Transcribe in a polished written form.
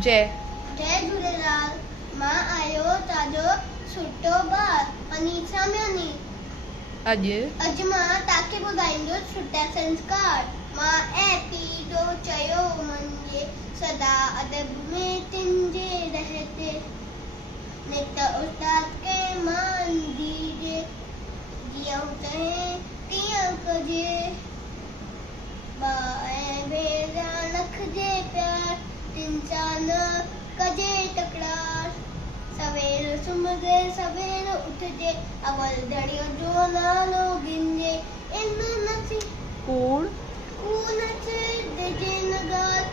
जय जय झूलेलाल। मां आयो ताजो सुठो ॿार अनीसा म्यानी। अॼु मां तव्हांखे ॿुधाईंदुसि सुठा संस्कार। मां ऐती जो चयो मुंहिंजे सदा अदब में तिंजे रहते नित उस्ताद के मान दीजे जियूं कहे तियूं कजे बाएं भेजा रखजे प्यार इंसान कजे तकरार सवेर सुम्हजे सवेर उठजे अवल धड़ियो जो नालो गिनजे इन नसी कूड़ कून से दिजे नगार